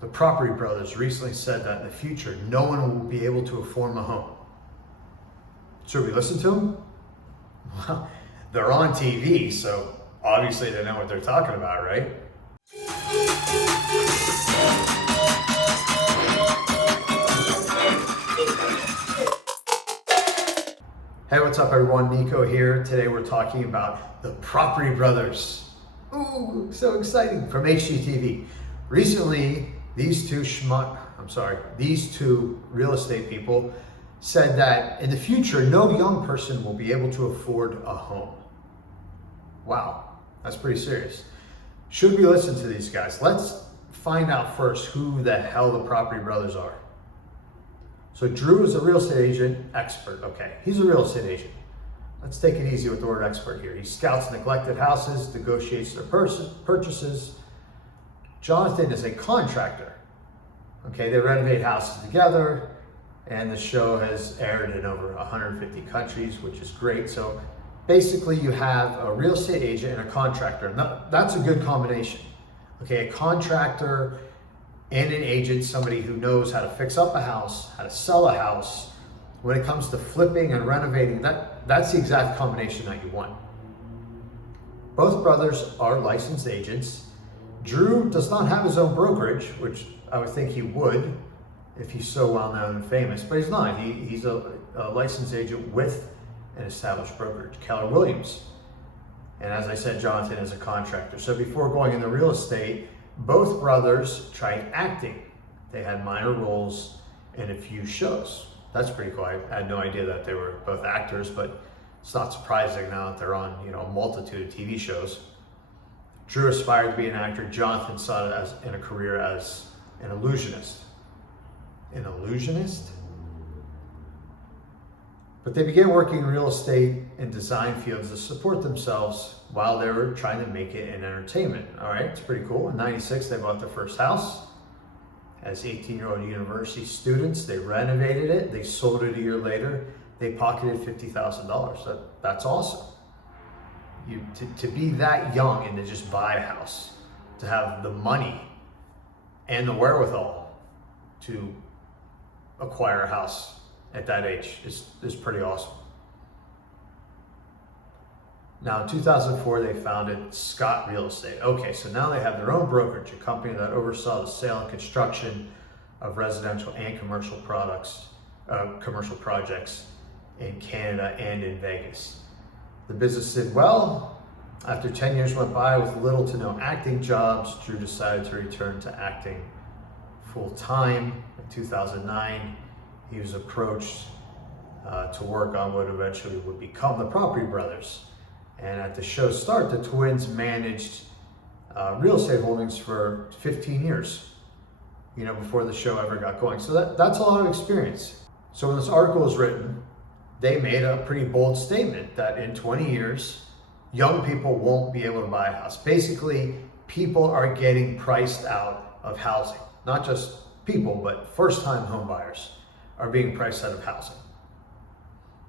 The Property Brothers recently said that in the future, no one will be able to afford a home. Should we listen to them? Well, they're on TV, so obviously they know what they're talking about, right? Hey, what's up everyone? Nico here. Today we're talking about the Property Brothers. Ooh, so exciting. From HGTV. Recently, these two real estate people said that in the future, no young person will be able to afford a home. Wow, that's pretty serious. Should we listen to these guys? Let's find out first who the hell the Property Brothers are. So Drew is a real estate agent expert. Okay, he's a real estate agent. Let's take it easy with the word expert here. He scouts neglected houses, negotiates their purchases. Jonathan is a contractor. Okay, they renovate houses together, and the show has aired in over 150 countries, which is great. So basically you have a real estate agent and a contractor. That's a good combination. Okay, a contractor and an agent, somebody who knows how to fix up a house, how to sell a house. When it comes to flipping and renovating, that's the exact combination that you want. Both brothers are licensed agents. Drew does not have his own brokerage, which I would think he would if he's so well known and famous, but he's not. He's a licensed agent with an established brokerage, Keller Williams. And as I said, Jonathan is a contractor. So before going into real estate, both brothers tried acting. They had minor roles in a few shows. That's pretty cool. I had no idea that they were both actors, but it's not surprising now that they're on, a multitude of TV shows. Drew aspired to be an actor. Jonathan saw it as in a career as an illusionist. An illusionist? But they began working in real estate and design fields to support themselves while they were trying to make it in entertainment. All right, it's pretty cool. In '96, they bought their first house. As 18-year-old university students, they renovated it. They sold it a year later. They pocketed $50,000. That's awesome. To be that young and to just buy a house, to have the money and the wherewithal to acquire a house at that age is pretty awesome. Now in 2004, they founded Scott Real Estate. Okay, so now they have their own brokerage, a company that oversaw the sale and construction of residential and commercial projects in Canada and in Vegas. The business did well. After 10 years went by with little to no acting jobs, Drew decided to return to acting full time. In 2009, he was approached to work on what eventually would become the Property Brothers. And at the show's start, the twins managed real estate holdings for 15 years, before the show ever got going. So that's a lot of experience. So when this article was written, they made a pretty bold statement that in 20 years, young people won't be able to buy a house. Basically, people are getting priced out of housing. Not just people, but first-time home buyers are being priced out of housing.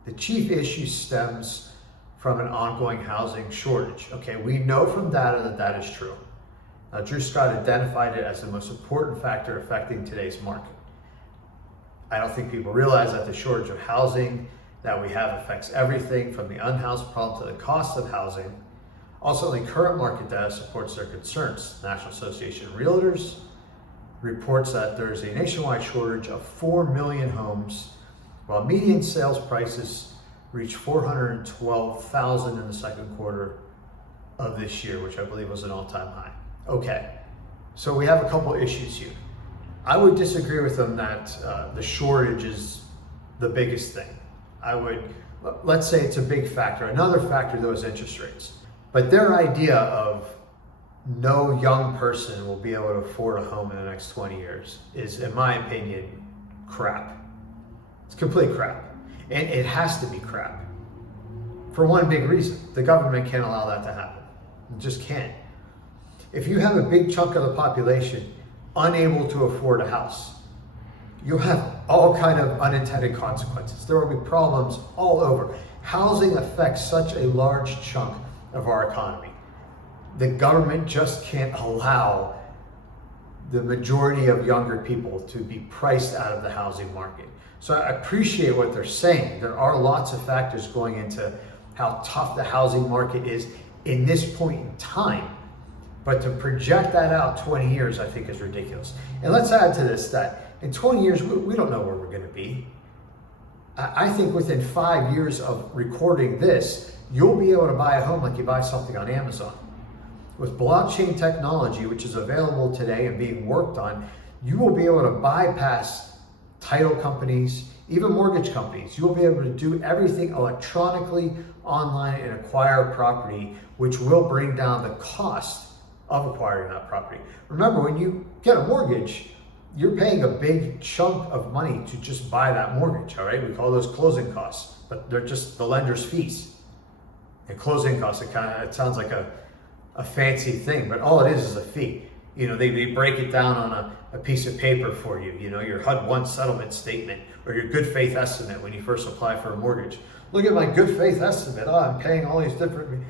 The chief issue stems from an ongoing housing shortage. Okay, we know from data that is true. Now, Drew Scott identified it as the most important factor affecting today's market. I don't think people realize that the shortage of housing that we have affects everything from the unhoused problem to the cost of housing. Also, the current market data supports their concerns. National Association of Realtors reports that there's a nationwide shortage of 4 million homes, while median sales prices reached $412,000 in the second quarter of this year, which I believe was an all-time high. Okay, so we have a couple issues here. I would disagree with them that the shortage is the biggest thing. Let's say it's a big factor. Another factor though is interest rates. But their idea of no young person will be able to afford a home in the next 20 years is, in my opinion, crap. It's complete crap. And it has to be crap. For one big reason, the government can't allow that to happen. It just can't. If you have a big chunk of the population unable to afford a house, you'll have all kind of unintended consequences. There will be problems all over. Housing affects such a large chunk of our economy. The government just can't allow the majority of younger people to be priced out of the housing market. So I appreciate what they're saying. There are lots of factors going into how tough the housing market is in this point in time. But to project that out 20 years, I think is ridiculous. And let's add to this that in 20 years, we don't know where we're going to be. I think within 5 years of recording this, you'll be able to buy a home like you buy something on Amazon. With blockchain technology, which is available today and being worked on, you will be able to bypass title companies, even mortgage companies. You'll be able to do everything electronically, online, and acquire property, which will bring down the cost of acquiring that property. Remember, when you get a mortgage, you're paying a big chunk of money to just buy that mortgage, all right? We call those closing costs, but they're just the lender's fees. And closing costs, it sounds like a fancy thing, but all it is a fee. You know, they break it down on a piece of paper for you, you know, your HUD-1 settlement statement or your good faith estimate when you first apply for a mortgage. Look at my good faith estimate. Oh, I'm paying all these different,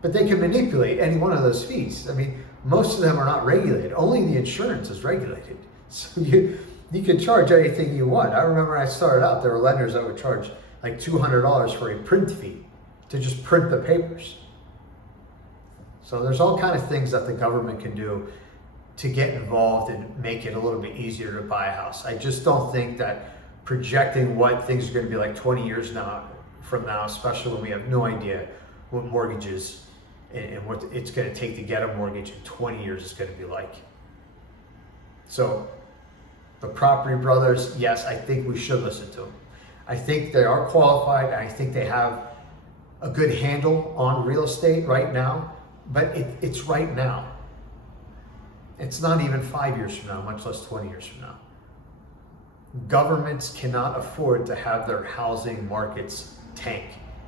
but they can manipulate any one of those fees. I mean, most of them are not regulated. Only the insurance is regulated. So you can charge anything you want. I remember when I started out, there were lenders that would charge like $200 for a print fee to just print the papers. So there's all kinds of things that the government can do to get involved and make it a little bit easier to buy a house. I just don't think that projecting what things are going to be like 20 years from now, especially when we have no idea what mortgages and what it's going to take to get a mortgage in 20 years is going to be like. So the property brothers, yes, I think we should listen to them. I think they are qualified. I think they have a good handle on real estate right now, but it's right now. It's not even 5 years from now, much less 20 years from now. Governments cannot afford to have their housing markets tank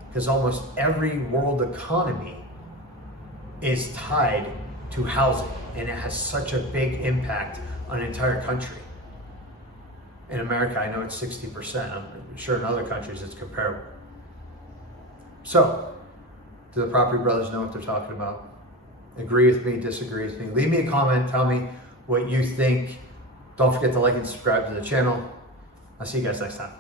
because almost every world economy is tied to housing, and it has such a big impact on an entire country. In America, I know it's 60%. I'm sure in other countries it's comparable. So, do the property brothers know what they're talking about? Agree with me, disagree with me? Leave me a comment, tell me what you think. Don't forget to like and subscribe to the channel. I'll see you guys next time.